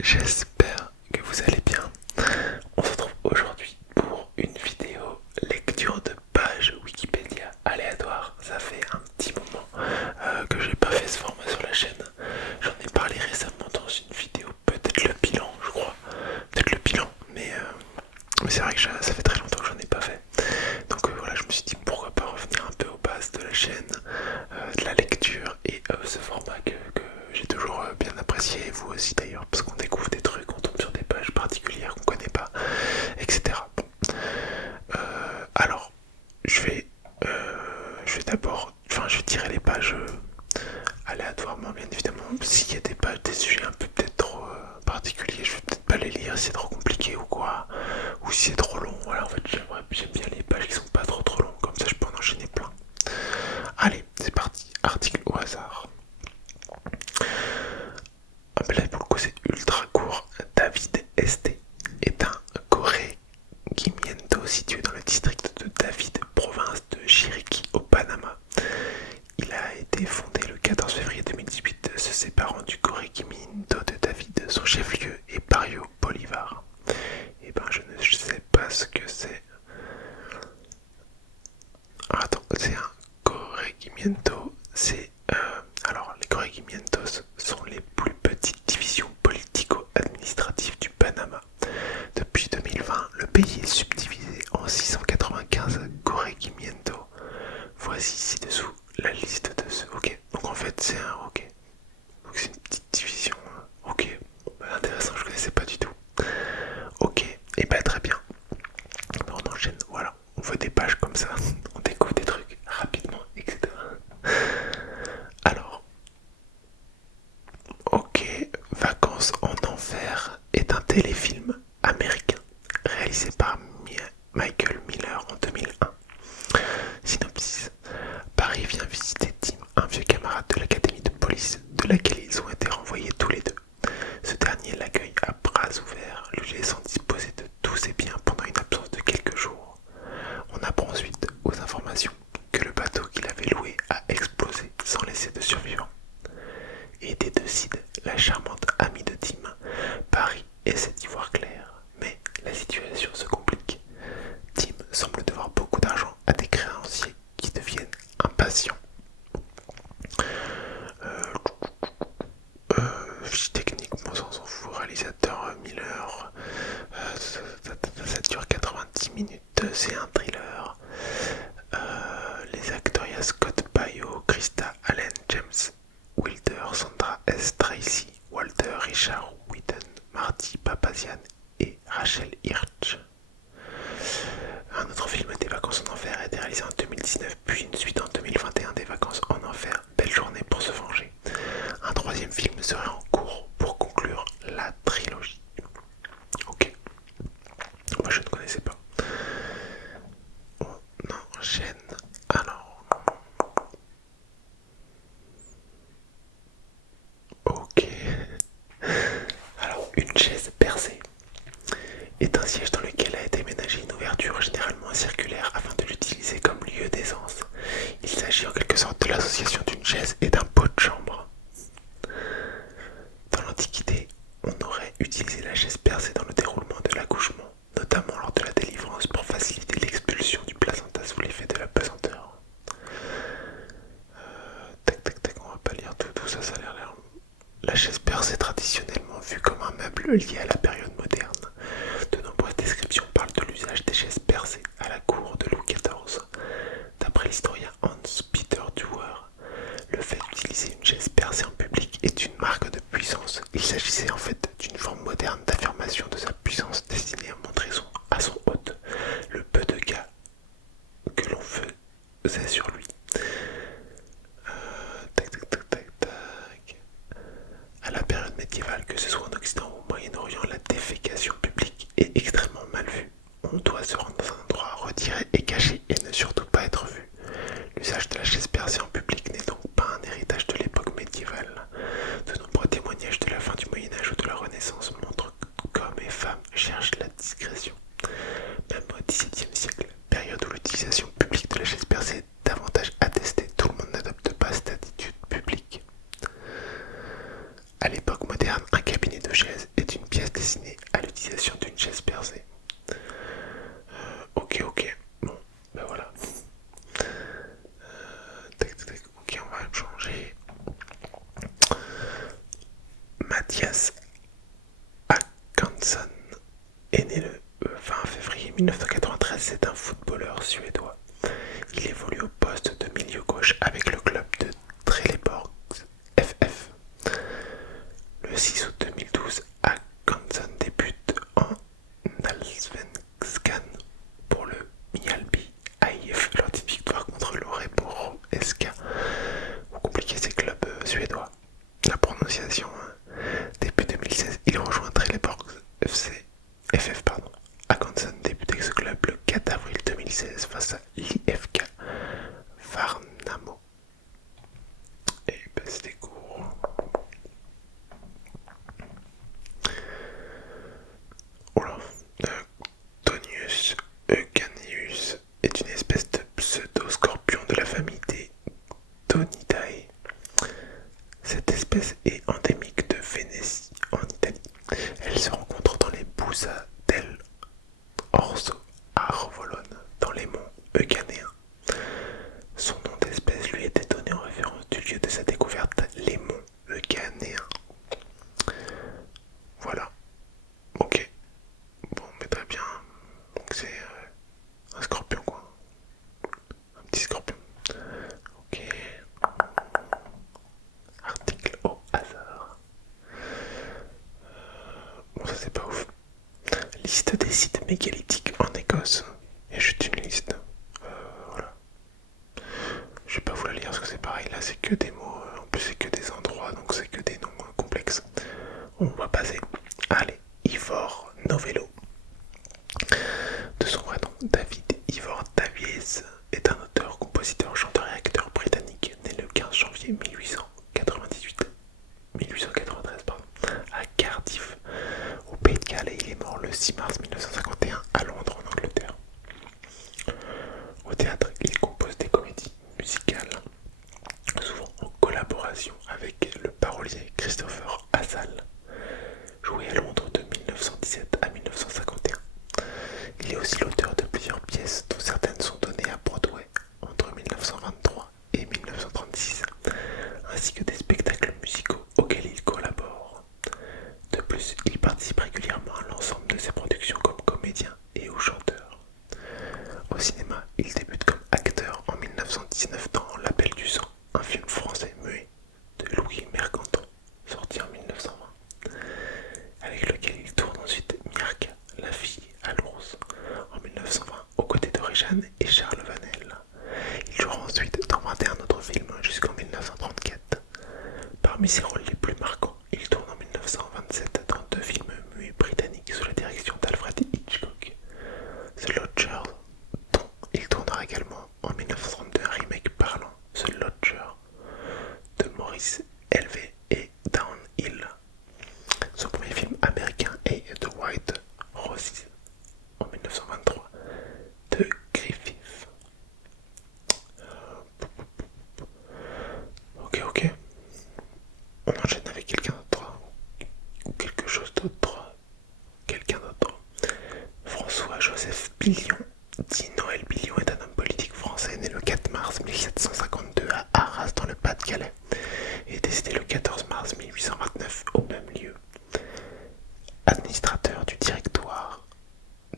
J'espère que vous allez bien. On se retrouve aujourd'hui pour une vidéo lecture de pages Wikipédia aléatoire. Ça fait un petit moment que j'ai pas fait ce format sur la chaîne. J'en ai parlé récemment dans une vidéo, peut-être le bilan, je crois. Peut-être le bilan, mais c'est vrai que ça fait très longtemps que j'en ai pas fait. Donc voilà, je me suis dit pourquoi pas revenir un peu aux bases de la chaîne, de la lecture et ce format que j'ai toujours bien apprécié, et vous aussi d'ailleurs, parce qu'on découvre des trucs, on tombe sur des pages particulières qu'on connaît pas, etc. Bon. Alors, je vais, je vais d'abord, je vais tirer les pages aléatoirement, bien évidemment. S'il y a des pages, des sujets un peu peut-être trop particuliers, je vais peut-être pas les lire si c'est trop compliqué ou quoi, ou si c'est trop long. Voilà, en fait, j'aime bien les pages qui sont pas trop longues, comme ça je peux en enchaîner plein. Allez, c'est parti. Article au hasard. Ah ben là, pour le coup, c'est ultra court. David Este est un corregimiento situé dans le district de David, province de Chiriquí, au Panama. Il a été fondé le 14 février 2018, se séparant du corregimiento de David. Son chef-lieu est Barrio Bolivar. Et ben, je ne sais pas ce que c'est. Ah, attends, c'est un corregimiento. Alors, les corregimientos sont les plus petites divisions politico-administratives du Panama. Depuis 2020, le pays est subdivisé en 695 corregimientos. Voici ci-dessous la liste de ceux. Ok, donc en fait c'est un. Ok, donc c'est une petite division. Ok, intéressant, je connaissais pas du tout. Ok, et bah très bien. On enchaîne, voilà, on voit des pages comme ça, on découvre des trucs rapidement, etc. Alors, ok, Vacances en enfer est un téléfilm américain réalisé par Michael Miller en 2001. Synopsis. Paris vient visiter Tim, un vieux camarade de l'académie de police de laquelle ils ont été renvoyés tous les deux. Ce dernier l'accueille à bras ouverts, lui laissant disposer de tous ses biens pendant une absence de quelques jours. On apprend ensuite aux informations que le bateau qu'il avait loué a explosé sans laisser de survivants. Et des deux Sid, la charmante amie de Tim, Paris essaie d'y voir clair, mais la situation se complique. Tim semble devoir beaucoup d'argent à des créanciers qui deviennent impatients. Fiche technique, bon ça on s'en fout, réalisateur Miller, ça dure 90 minutes, c'est un thriller. Les acteurs, il y a Scott Baio, Krista Allen, James Wilder, Sandra S. Tracy, Walter Richard Whedon, Marty Papazian et Rachel Hirsch. Un autre film des Vacances en Enfer a été réalisé en 2019, puis une suite en 2021 des Vacances en Enfer, Belle journée pour se venger. Un troisième film serait en cours pour conclure la trilogie. Ok, moi je ne connaissais pas. On enchaîne. Alors, ok. Alors, une chaise percée est un siège dans lequel a été ménagée une ouverture généralement circulaire afin de l'utiliser comme lieu d'aisance. Il s'agit en quelque sorte de l'association d'une chaise et d'un pot de chambre. Dans l'Antiquité, on aurait utilisé la chaise percée dans le déroulement de l'accouchement, notamment lors de la délivrance pour faciliter l'expulsion du placenta sous l'effet de la pesanteur. Tac, on va pas lire tout ça, ça a l'air. La chaise percée est traditionnellement vue comme un meuble lié à la période moderne. De nombreuses descriptions parlent de l'usage des chaises percées à la cour de Louis XIV. D'après l'historien Hans-Peter Duer, le fait d'utiliser une chaise percée en public est une marque de puissance. Il s'agissait en fait d'une forme moderne d'affirmation de sa puissance destinée à montrer à son hôte le peu de cas que l'on faisait sur lui. À la période médiévale, que ce soit en Occident ou au Moyen-Orient, la défécation publique est extrêmement mal vue. On doit se rendre dans un endroit retiré et caché et ne surtout pas être vu. L'usage de la chaise percée en public n'est donc pas un héritage de l'époque médiévale. De nombreux témoignages de la fin du Moyen-Âge ou de la Renaissance montrent qu'hommes et femmes cherchent la discrétion. Même au XVIIe siècle, période où l'utilisation publique de la chaise percée est davantage attestée, tout le monde n'adopte pas cette attitude publique. À l'époque moderne, un cabinet de chaise est pièce destinée à l'utilisation d'une chaise percée. Ok, ok. Bon, ben voilà. Tac, tac, tac. Ok, on va changer. Mathias Hakanson est né le 20 février 1993. C'est un footballeur suédois. Il évolue au poste de milieu gauche avec le club de Trelleborg FF. Le 6 août 2012, Hakanson débute en Allsvenskan pour le Mjällby AIF lors d'une victoire contre l'Örebro SK. Compliqué ces clubs suédois. La prononciation. Début 2016, il rejoint Trelleborg FF. Hakanson débute avec ce club le 4 avril 2016 face à l'IFK Värnamo. Et ben c'était court. Oula. Tonius euganius est une espèce de pseudo-scorpion de la famille des Tonidae. Cette espèce est endémique de Vénétie en Italie. Elle se rencontre dans les Busa del Orso à Arvolone, dans les monts Euganéens. Son nom d'espèce lui était donné en référence du lieu de sa découverte, les monts Euganéens. Voilà. Ok. Bon, mais très bien. Donc c'est un scorpion quoi. Un petit scorpion. Ok. Article au hasard. Bon, ça c'est pas ouf. Liste des sites mégalithiques en Écosse. Et juste une liste. Voilà. Je vais pas vous la lire parce que c'est pareil. Là, c'est que des mots. En plus, c'est que des endroits. Donc, c'est que des noms complexes. On va passer. Allez. Ivor Novello. De son vrai nom, David Ivor Davies est un auteur, compositeur, chanteur et acteur britannique né le 15 janvier 1893 à Cardiff, au Pays de Galles, et il est mort le 6 mars 1951 à Londres, en Angleterre. Au théâtre, il compose des comédies musicales, souvent en collaboration avec le parolier Christopher Hassall, joué à Londres de 1917 à 1951. Il est aussi l'auteur de plusieurs pièces dont certaines sont données à Broadway entre 1923 et 1936, ainsi que des spectacles musicaux auxquels il collabore. De plus, il participe régulièrement à l'ensemble de ses productions comme comédien et ou chanteur. Au cinéma, il débute comme acteur en 1919 dans L'Appel du sang, un film français muet de Louis Mercanton, sorti en 1920, avec lequel il tourne ensuite Mirka, la fille à l'ours, en 1920, aux côtés de Réjeanne et Charles Vanel. Il jouera ensuite dans 21 autres films jusqu'en 1934. Parmi ses rôles les plus marquants, il tourne en 1927 dans 2 films muets britanniques sous la direction d'Alfred Hitchcock, The Lodger, dont il tournera également en 1932 un remake parlant, The Lodger, de Maurice Helvey et Downhill. Son premier film américain est The White Roses en 1923 de Griffith. Ok. On enchaîne avec quelqu'un d'autre ou quelque chose d'autre. Quelqu'un d'autre. François-Joseph Billion, dit Noël Billion, est un homme politique français né le 4 mars 1752 à Arras dans le Pas-de-Calais et décédé le 14 mars 1829 au même lieu. Administrateur du directoire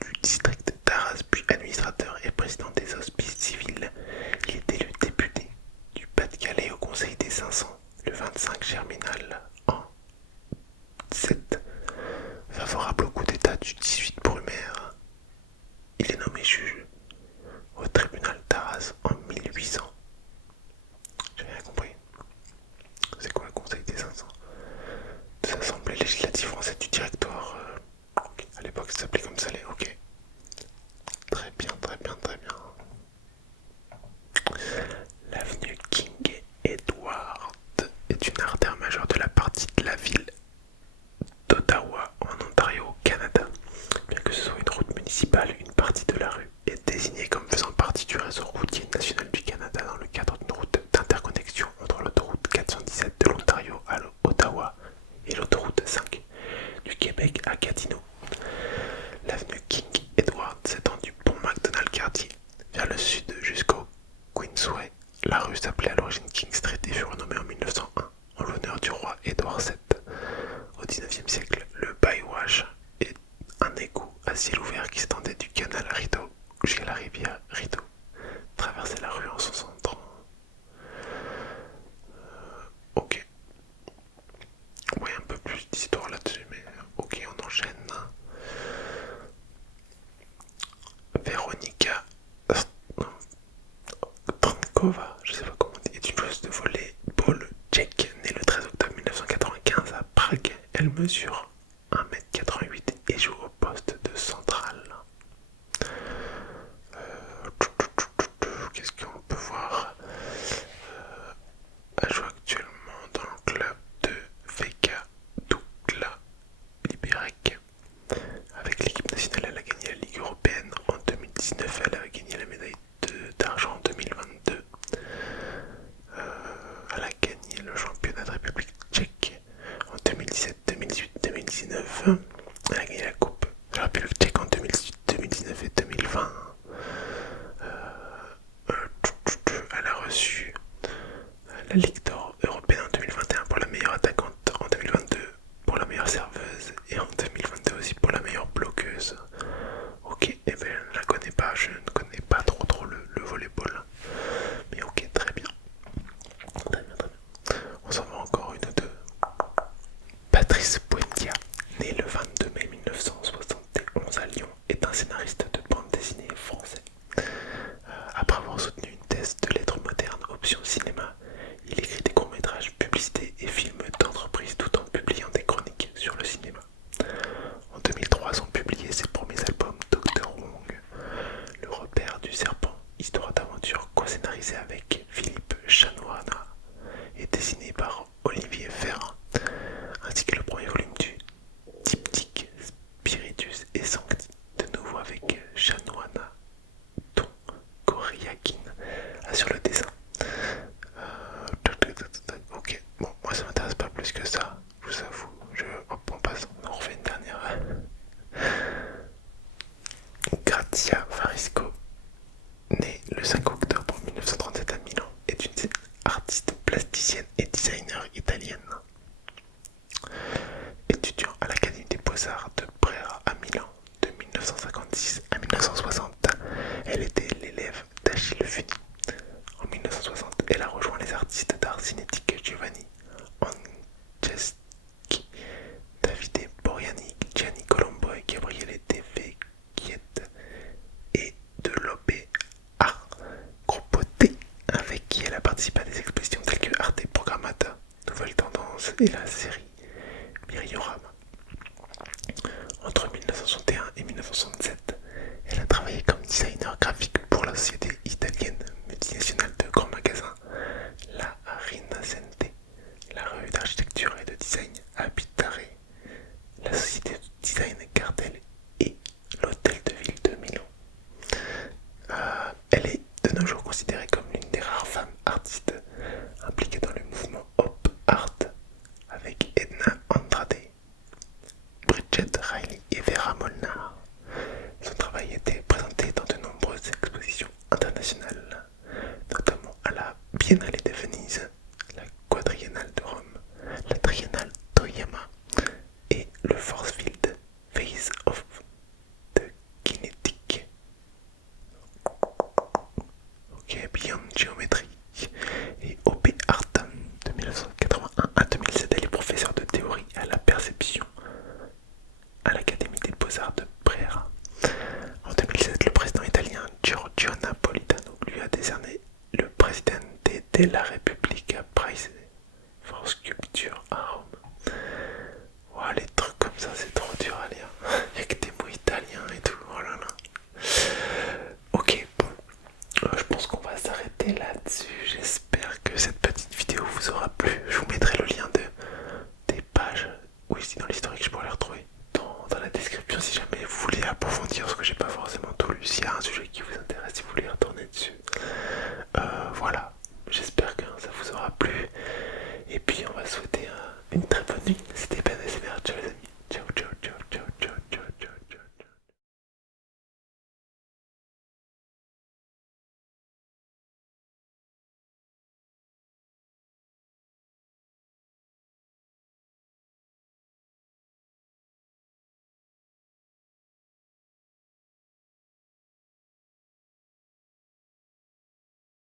du district d'Arras, puis administrateur et président des hospices civils, il est élu député du Pas-de-Calais au Conseil des 500 le 25 Germinal en 7. Favorable au coup d'état du 18 Brumaire, il est nommé juge au tribunal d'Arras en 1800. J'ai rien compris. C'est quoi le Conseil des 500 de l'Assemblée législative française du directoire à l'époque ça s'appelait comme ça les... Ok. Très bien. L'avenue King Edward est une artère majeure de la partie de la ville d'Ottawa en Ontario au Canada. à Gatineau. L'avenue King Edward s'étend du pont McDonald-Cartier vers le sud jusqu'au Queensway. La rue s'appelait à l'origine King Street et fut renommée en 1901 en l'honneur du roi Édouard VII. Au XIXe siècle, le Bailliage est un égout à ciel ouvert qui s'étendait du canal Rideau jusqu'à la rivière Rideau. Traverser la rue en sens entrant. Ok. Oui, un peu plus d'histoire là-dessus, mais ok, on enchaîne. Veronika Trankova, je sais pas comment on dit, est une joueuse de volley-ball tchèque, née le 13 octobre 1995 à Prague. Elle mesure 1,88 m et joue au poste de centrale. Qu'est-ce qu'on peut voir? Elle joue actuellement dans le club de Vega Dukla Liberec. Avec l'équipe nationale, elle a gagné la Ligue européenne en 2019. Elle a gagné la médaille d'argent en 2022. Elle a gagné le championnat de République tchèque en 2017, 2018, 2019. Elle a gagné la coupe de la République tchèque en 2018, 2019 et 2020. Elle a reçu la Ligue d'or européenne en 2021 pour la meilleure attaquante, en 2022 pour la meilleure serveuse et en 2022 aussi pour la meilleure bloqueuse. Ok, et ben je ne la connais pas, je ne connais pas trop le volleyball. Mais ok, très bien. Très bien, très bien. On s'en va encore une ou deux. Patrice Buendia, né le 22 mai 1971 à Lyon, est un scénariste de bande dessinée français. Après avoir soutenu une thèse de lettres modernes option cinéma, il écrit des courts-métrages, publicités et films d'entreprise tout en publiant des chroniques sur le cinéma. En 2003 sont publiés ses premiers albums Dr Wong, Le repère du serpent, histoire d'aventure co-scénarisée avec Philippe Chanoina et dessiné par Olivier Ferrin, ainsi que le premier volume du diptyque Spiritus et Sancti, de nouveau avec Chanoina, dont Goriakin assure le dessin. Ok, bon, moi ça m'intéresse pas plus que ça, je vous avoue. Hop, on passe, on en refait une dernière. Grazia Varisco, née le 5 octobre 1937 à Milan, est une artiste plasticienne et designer italienne. Étudiant à l'Académie des Beaux-Arts de Brera à Milan de 1956 à 1960, elle était l'élève d'Achille Funi. En 1960, elle a rejoint les artistes d'art cinétique Giovanni Anceschi, Davide Boriani, Gianni Colombo et Gabriele De Vecchiette et de Lopé Art Groupe T, avec qui elle a participé à des expositions telles que Arte Programmata, Nouvelle Tendance et la série Miriorama. Entre 1961 et 1967, elle a travaillé comme designer graphique pour la société italienne multinationale de grands magasins La Rinascente, la revue d'architecture et de design Abitare, la société de design Gardel et l'hôtel de ville de Milan. Elle est de nos jours considérée comme l'une des rares femmes artistes impliquées dans le mouvement Hop Art, avec Edna Andrade, Bridget Riley et Vera Molnar. Son travail a été présenté dans de nombreuses expositions internationales, notamment à la Biennale de Venise, la Quadriennale de Rome, la Triennale Toyama et le Forcefield Phase of the Kinetic. Ok, Beyond Geometry et OP Art. De 1981 à 2007, elle est professeure de théorie à la perception à l'Académie des Beaux-Arts de Brera. En 2007, le président italien Giorgio Napolitano lui a décerné le Presidente della Repubblica Prize for Sculpture à Rome. Wow, les trucs comme ça, c'est trop dur à lire. Il n'y a que des mots italiens et tout. Oh là là. Ok, bon. Je pense qu'on va s'arrêter là-dessus. J'espère que cette petite vidéo vous aura plu. Je vous mettrai le lien des pages où ici dans l'histoire